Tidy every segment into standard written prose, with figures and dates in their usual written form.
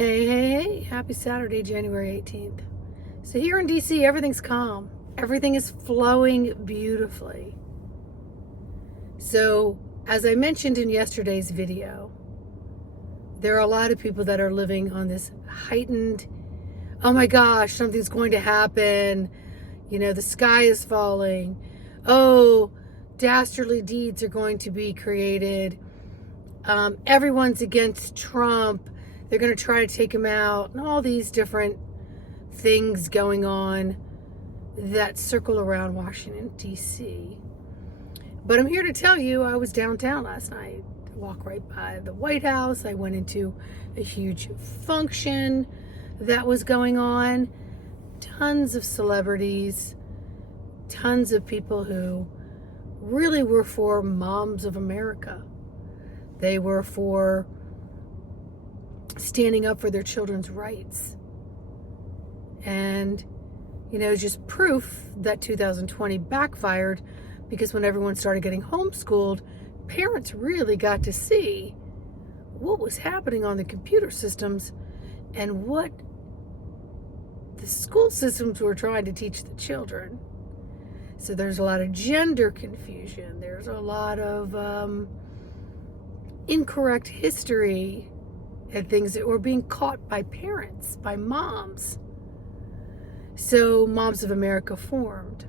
Hey, hey, hey, happy Saturday, January 18th. So here in DC, everything's calm. Everything is flowing beautifully. So, as I mentioned in yesterday's video, there are a lot of people that are living on this heightened, oh my gosh, something's going to happen. The sky is falling. Oh, dastardly deeds are going to be created. Everyone's against Trump. They're going to try to take him out, and all these different things going on that circle around Washington, D.C. But I'm here to tell you, I was downtown last night. I walked right by the White House. I went into a huge function that was going on. Tons of celebrities, tons of people who really were for Moms of America. They were for standing up for their children's rights. And, just proof that 2020 backfired, because when everyone started getting homeschooled, parents really got to see what was happening on the computer systems and what the school systems were trying to teach the children. So there's a lot of gender confusion. There's a lot of incorrect history and things that were being caught by parents, by moms. So Moms of America formed.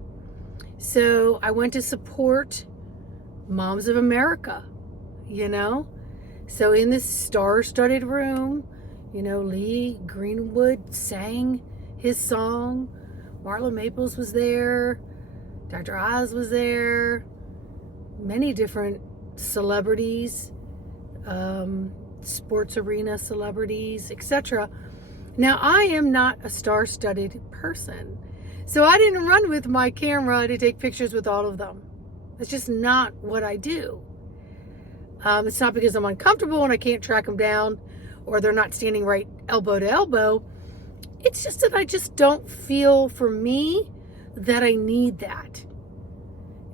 So I went to support Moms of America, So in this star-studded room, Lee Greenwood sang his song. Marla Maples was there. Dr. Oz was there. Many different celebrities, sports arena celebrities, etc. Now, I am not a star-studded person, so I didn't run with my camera to take pictures with all of them. That's just not what I do. It's not because I'm uncomfortable and I can't track them down, or they're not standing right elbow to elbow. It's just that I just don't feel, for me, that I need that.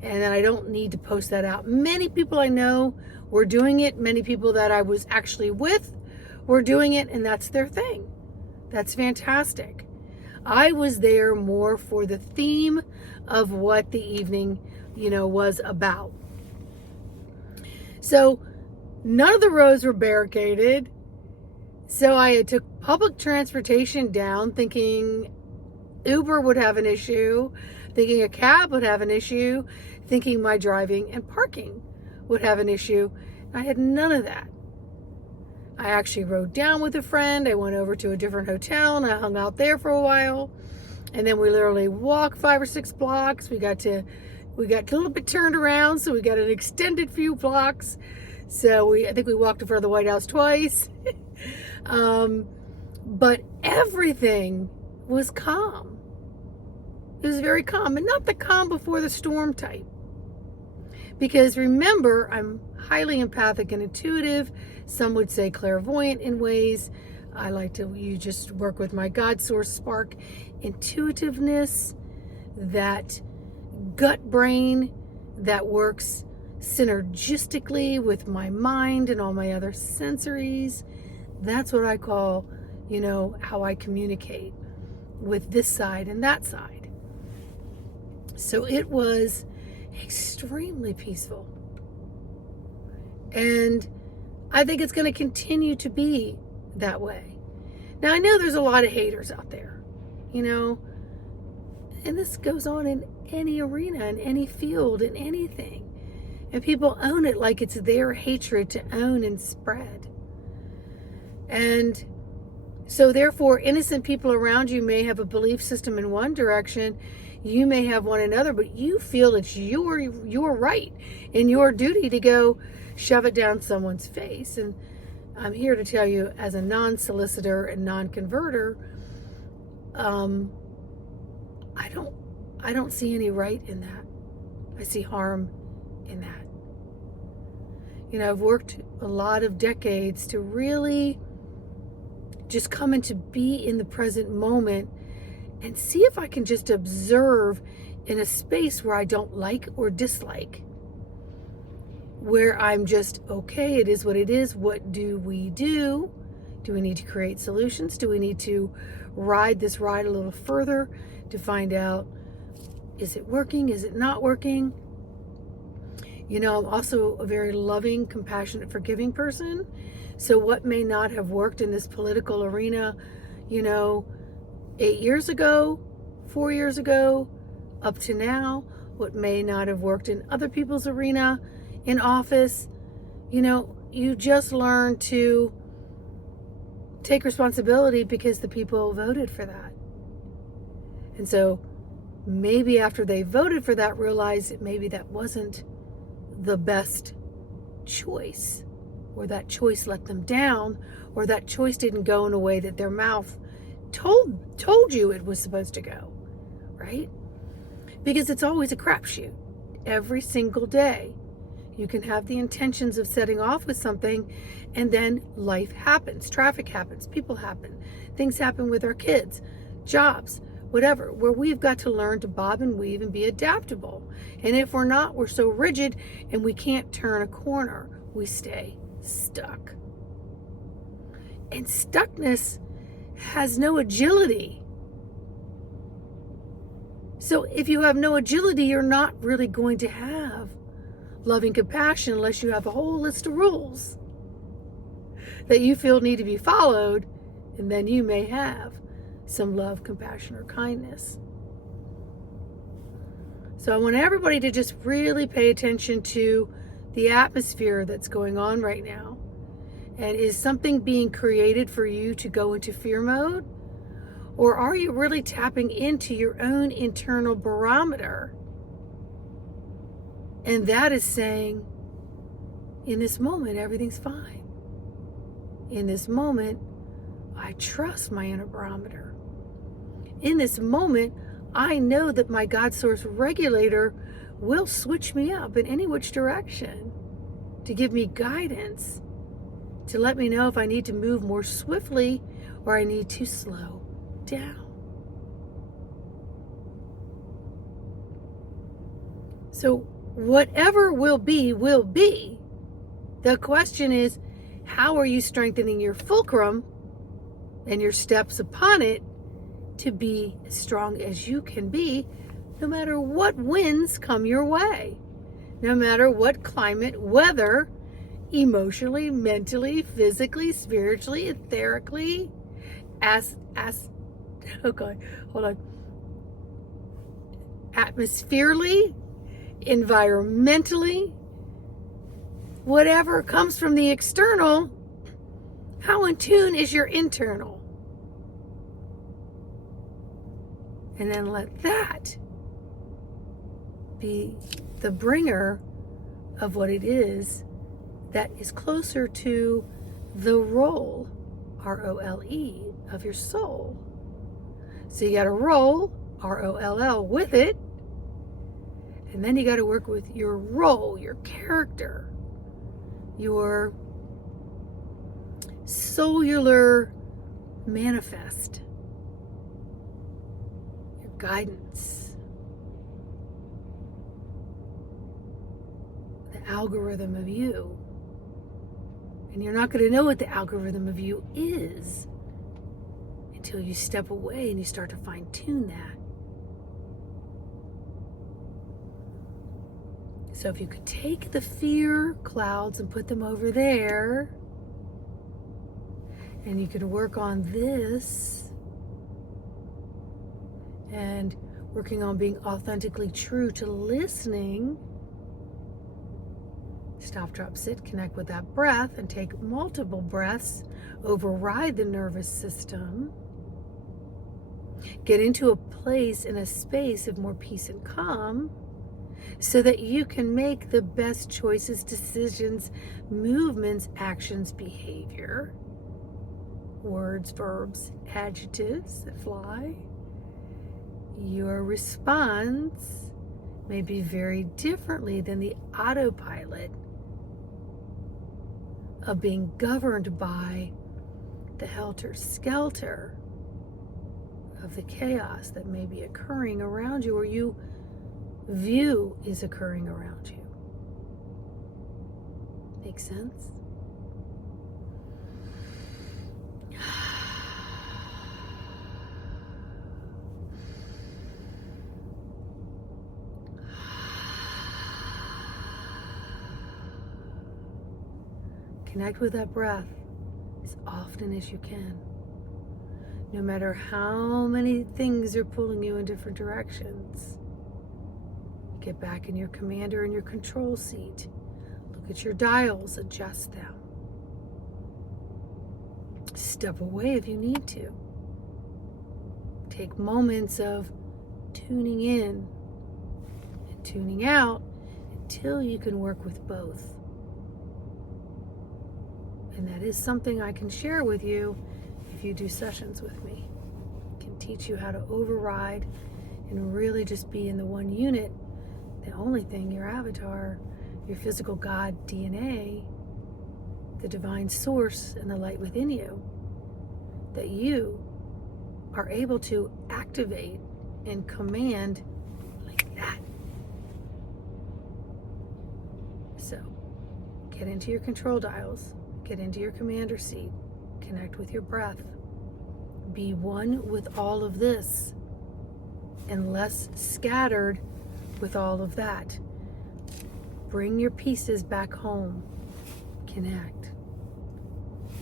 And that I don't need to post that out. Many people I know were doing it. Many people that I was actually with were doing it, and that's their thing. That's fantastic. I was there more for the theme of what the evening, was about. So none of the roads were barricaded. So I took public transportation down, thinking Uber would have an issue, thinking a cab would have an issue, thinking my driving and parking would have an issue. I had none of that. I actually rode down with a friend. I went over to a different hotel and I hung out there for a while. And then we literally walked 5 or 6 blocks. We got a little bit turned around, so we got an extended few blocks. So I think we walked in front of the White House twice. But everything was calm. It was very calm, and not the calm before the storm type. Because remember, I'm highly empathic and intuitive. Some would say clairvoyant in ways. I like to just work with my God source spark intuitiveness, that gut brain that works synergistically with my mind and all my other sensories. That's what I call, how I communicate with this side and that side. So it was extremely peaceful. And I think it's going to continue to be that way. Now, I know there's a lot of haters out there, and this goes on in any arena, in any field, in anything. And people own it like it's their hatred to own and spread. And so therefore, innocent people around you may have a belief system in one direction. You may have one another, but you feel it's your right and your duty to go shove it down someone's face. And I'm here to tell you, as a non-solicitor and non-converter, I don't see any right in that. I see harm in that. I've worked a lot of decades to really just come and to be in the present moment and see if I can just observe in a space where I don't like or dislike, where I'm just, okay, it is what it is. What do we do? Do we need to create solutions? Do we need to ride this ride a little further to find out, is it working? Is it not working? You know, I'm also a very loving, compassionate, forgiving person. So what may not have worked in this political arena, 8 years ago, 4 years ago, up to now, what may not have worked in other people's arena, in office, you just learn to take responsibility because the people voted for that. And so maybe after they voted for that, realize that maybe that wasn't the best choice, or that choice let them down, or that choice didn't go in a way that their mouth told you it was supposed to go, right? Because it's always a crapshoot. Every single day, you can have the intentions of setting off with something, and then life happens, traffic happens, people happen, things happen with our kids, jobs, whatever, where we've got to learn to bob and weave and be adaptable. And if we're not, we're so rigid and we can't turn a corner. We stay stuck. And stuckness has no agility. So if you have no agility, you're not really going to have loving compassion unless you have a whole list of rules that you feel need to be followed, and then you may have some love, compassion, or kindness. So I want everybody to just really pay attention to the atmosphere that's going on right now. And is something being created for you to go into fear mode? Or are you really tapping into your own internal barometer? And that is saying, in this moment, everything's fine. In this moment, I trust my inner barometer. In this moment, I know that my God source regulator will switch me up in any which direction to give me guidance, to let me know if I need to move more swiftly or I need to slow down. So whatever will be, will be. The question is, how are you strengthening your fulcrum and your steps upon it to be as strong as you can be, no matter what winds come your way, no matter what climate, weather, emotionally, mentally, physically, spiritually, etherically, atmospherically, environmentally, whatever comes from the external, how in tune is your internal? And then let that be the bringer of what it is that is closer to the role, R-O-L-E, of your soul. So you got to roll, R-O-L-L, with it. And then you got to work with your role, your character, your cellular manifest, your guidance, the algorithm of you. And you're not going to know what the algorithm of you is until you step away and you start to fine tune that. So if you could take the fear clouds and put them over there, and you could work on this, and working on being authentically true to listening, stop, drop, sit, connect with that breath, and take multiple breaths, override the nervous system, get into a place in a space of more peace and calm, so that you can make the best choices, decisions, movements, actions, behavior, words, verbs, adjectives that fly. Your response may be very differently than the autopilot of being governed by the helter-skelter of the chaos that may be occurring around you, or you view is occurring around you. Make sense? Connect with that breath as often as you can. No matter how many things are pulling you in different directions, get back in your command or in your control seat. Look at your dials, adjust them. Step away if you need to. Take moments of tuning in and tuning out until you can work with both. And that is something I can share with you if you do sessions with me. I can teach you how to override and really just be in the one unit. The only thing, your avatar, your physical God DNA, the divine source and the light within you, that you are able to activate and command like that. So, get into your control dials, get into your commander seat, connect with your breath, be one with all of this, and less scattered with all of that. Bring your pieces back home, connect.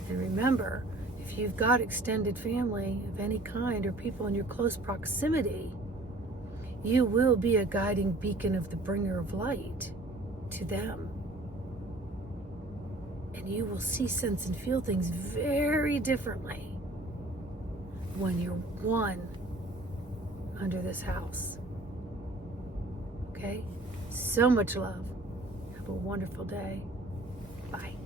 And remember, if you've got extended family of any kind or people in your close proximity, you will be a guiding beacon of the bringer of light to them. And you will see, sense, and feel things very differently when you're one under this house. Okay? So much love. Have a wonderful day. Bye.